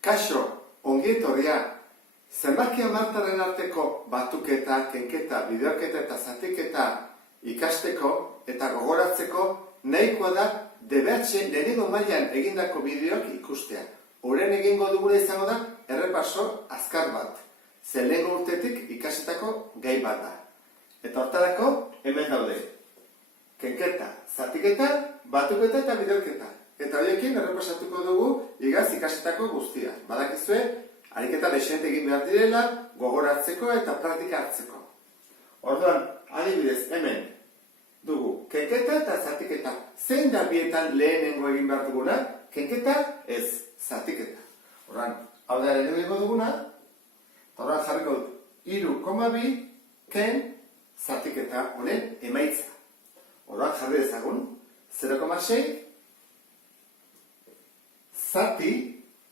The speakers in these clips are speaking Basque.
Kaixo, ongi etorria. Zenbaki hamartaren arteko batuketa, kenketa, bideoketa eta zatiketa ikasteko eta gogoratzeko nahikoa da DBH lehenengo mailan egindako bideoak ikustea. Orain egingo duguna izango da errepaso azkar bat. Ze lehengo urtetik ikasitako gai bat da. Eta hortarako hemen daude. Kenketa, zatiketa, batuketa eta bideoketa. Eta horiekin errepasatuko dugu igaz ikasitako guztia. Badakizue, ariketa lexente egin behar direla, gogoratzeko eta praktika hartzeko. Orduan, adibidez, hemen dugu kenketa eta zatiketa. Zein da bietan lehenengo egin behar duguna? Kenketa ez, zatiketa. Orduan, hau da lehenengo duguna, eta orduan jarriko dut, 3,2 ken zatiketa honen emaitza. Orduan jarri dezagun, 0,6 zati,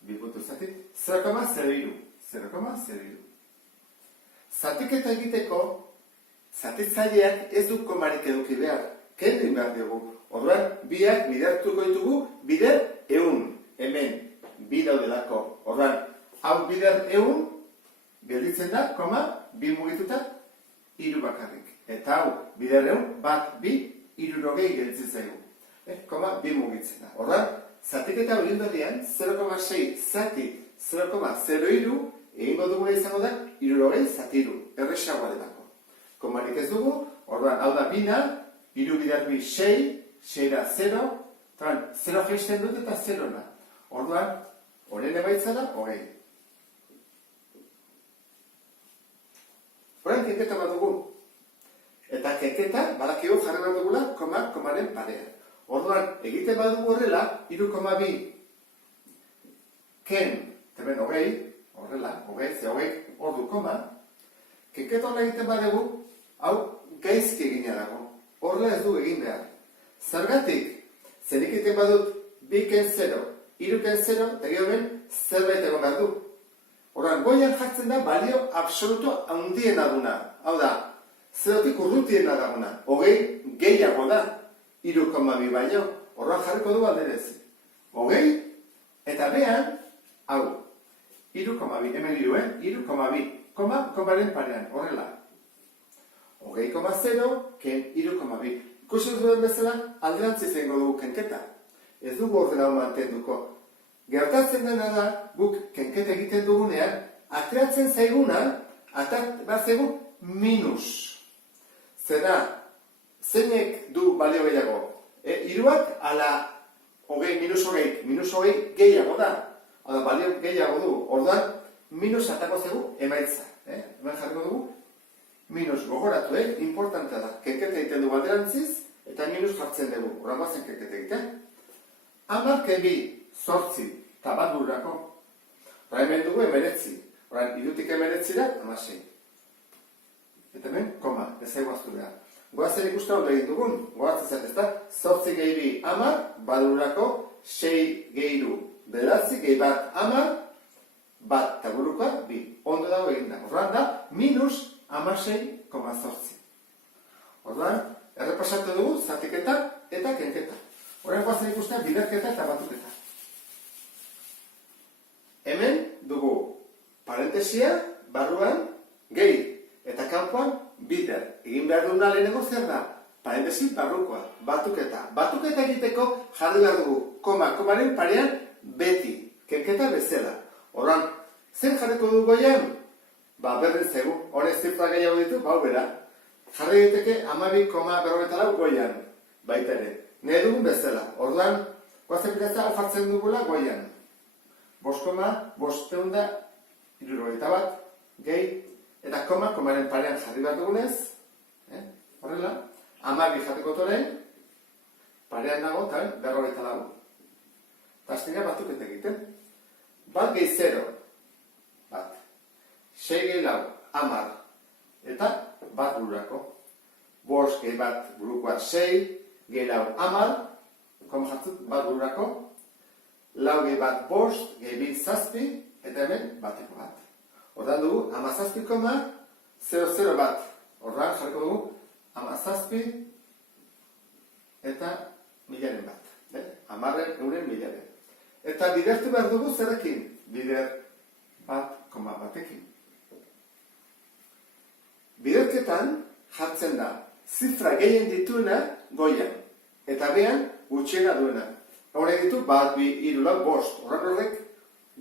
0,02. Zatiketa egiteko, zatitzaileak ez du komarik eduki behar, kendu behar diogu. Orduan, biak bidertuko ditugu, bider 100, hemen, bi daudelako. Orduan, hau bider 100, gelditzen da, bi mugituta, 3 bakarrik. Eta hau, bider 100, bat, bi, 60 gelditzen zaigu. Bi mugitzen da. Orduan, zatiketa hori ondorian, 0,6 zati 0,02 egingo duguna izango da 60 zatiru, erresagoa delako. Komarik ez dugu, orduan, hau da bina, 3 bider bi 6, 6 da 0, 0 jaisten dut eta 0 na. Orduan, horren emaitza da, 20. Horren kenketa bat dugu. Eta kenketa, badakio jarri bat dugula, komaren parean. Orduan, egiten badugu horrela, 3,2 ken, hemen 20, horrela, 20, ze 20, ordu koma, kenketa horrela egiten badugu, hau gaizki egina dago. Horrela ez du egin behar. Zergatik, zer egiten badut 2 ken 0, 3 ken 0, eta gero ben, zerbait egon behar du. Orduan, goian jartzen da, balio absoluto handiena duna. Hau da, zerotik urrutiena daguna. 20 gehiago da. 3,2 baino, horran jarriko du alderez. 20, eta behan, hau, 3,2, hemen 3,2, komaren parean, horrela. 20,0, ken 3,2. Ikusi duen bezala, alderantzi zengo dugu kenketa. Ez dugu ordena mantenduko. Gertatzen dena da, guk kenketa egiten dugunean, ateratzen zaiguna, bat zaigu, minus. Zena, zeinek du balio gehiago? Hiruak ala minus hogei gehiago da. Hau da, balio gehiago du. Orduan, minus atako zegu emaitza. Hemen jarriko dugu, minus gogoratu, importantea da. Kenketa egiten du alderantziz, eta minus jartzen dugu. Horan bazen kenketa egiten. 10 kebi, 8, eta bat bururako. Horan hemen dugu 19. Horan, irutik 19 da, 16. Eta hemen, koma, ez eguaztu behar. Goazen ikusten hau egin dugun, goatzen ez da, 8 gehi 10, badururako 6 gehi 9 gehi bat 10, bat eta burukoa 2. Ondo dago egin da. Orduan da, minus 16,8. Orduan, errepasatu dugu zatiketa eta kenketa. Horren goazen ikusten biderketa eta batuketa. Hemen dugu parentesia, barruan, gehi. Eta kanpoan, bider. Egin behar duguna lehenengo zer da? Parentesi barrukoa, batuketa. Batuketa egiteko jarri behar dugu, komaren parean beti. Kenketa bezala. Horran, zer jarriko dugu goian? Berdin zegu, horrez zifra gehiago ditu, bera. Jarri egiteke 12,44 goian. Baita ere. Nahi dugun bezala. Orduan, goazen bilatza alfartzen dugula goian. 5,571 gehi. Eta komaren parean jarri bat dugunez, horrela, 12 jateko toren, parean nago, eta 44. Eta azkenean batuketa egiten. Bat gehi 0, bat. 6 gehi lau, 10, eta bat bururako. 5 gehi bat burukoa 6, gehi lau 10, koma jartzut, bat bururako. 4 gehi bat 5, gehi 2 zazpi, eta hemen bateko bat. Hortan dugu, 17,00 bat. Hortan jarriko dugu, 17 eta milaren bat. 10 euren milaren. Eta bidertu behar dugu zerekin? Bider bat, koma batekin. Biderketan jartzen da zifra gehien dituena goian. Eta behan gutxiena duena. Horrek ditu bat, bi, hiru, lau, bost. Horrek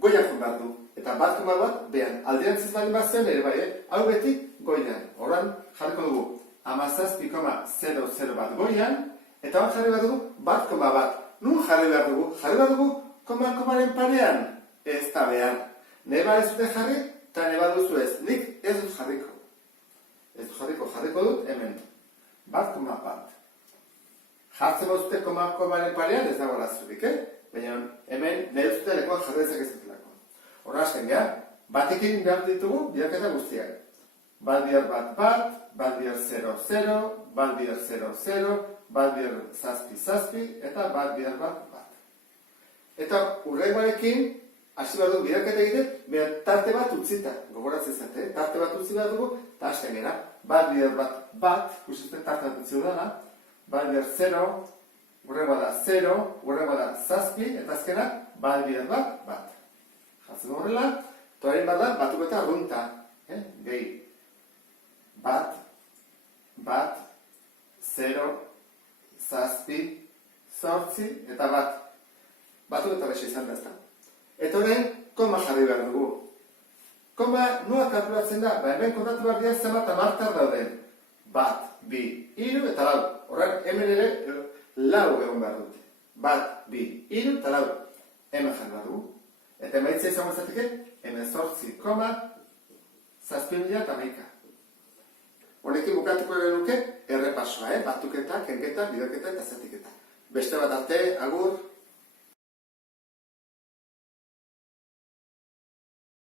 goian joan behar du. Eta bat, koma bat, behan. Alderantziz baldin bat zen ere bai, hau beti goian. Horran jarriko dugu 17,00 bat goian. Eta hor jarri behar dugu bat, koma bat. Nun jarri behar dugu? Jarri behar dugu komaren parean. Ez da behar. Neba ez dute jarri, eta neba duzu ez. Nik ez dut jarriko. Ez dut jarriko dut hemen. Bat, koma bat. Jartzen dute komaren parean, ez dago lazurik, Baina hemen nahi dute lekoa jarri ezak ez dutelako. Horra hasten gara, batekin behar ditugu biderketa guztiak. Bat bihar bat bat, bat bihar 0,0, bat bihar 0,0, bat bihar zazpi, eta bat bihar bat bat. Eta hurrengoarekin, hasi behar dugu biderketa egiten, behar tarte bat utzita, gogoratzen zate, tarte bat utzi behar dugu, eta hasten gara, bat bihar bat bat, kusizten tarte bat utzi dudala, bat bihar 0, hurrengoa da 0, hurrengoa da zazpi, eta azkena, bat bihar bat bat. Jatzen horrela, toaren bat da, batuk eta runta, gehi. Bat, 0, zazpi, zortzi, eta bat. Batuk eta besa izan da ezta. Eta horren, koma jarri behar dugu. Koma nua kalkulatzen da, hemen kontatu behar dira zenbat amartar dauden. Bat, bi, hiru eta lau. Horren, hemen ere lau egon behar dute. Bat, bi, hiru eta lau. Hemen jarri behar dugu. Eta emaitza izango izateke, hemen zortzi, koma, zazpi mila eta maika. Honekin bukatuko genuke, errepasoa, batuketa, kenketa, biderketa eta zatiketa. Beste bat arte, agur.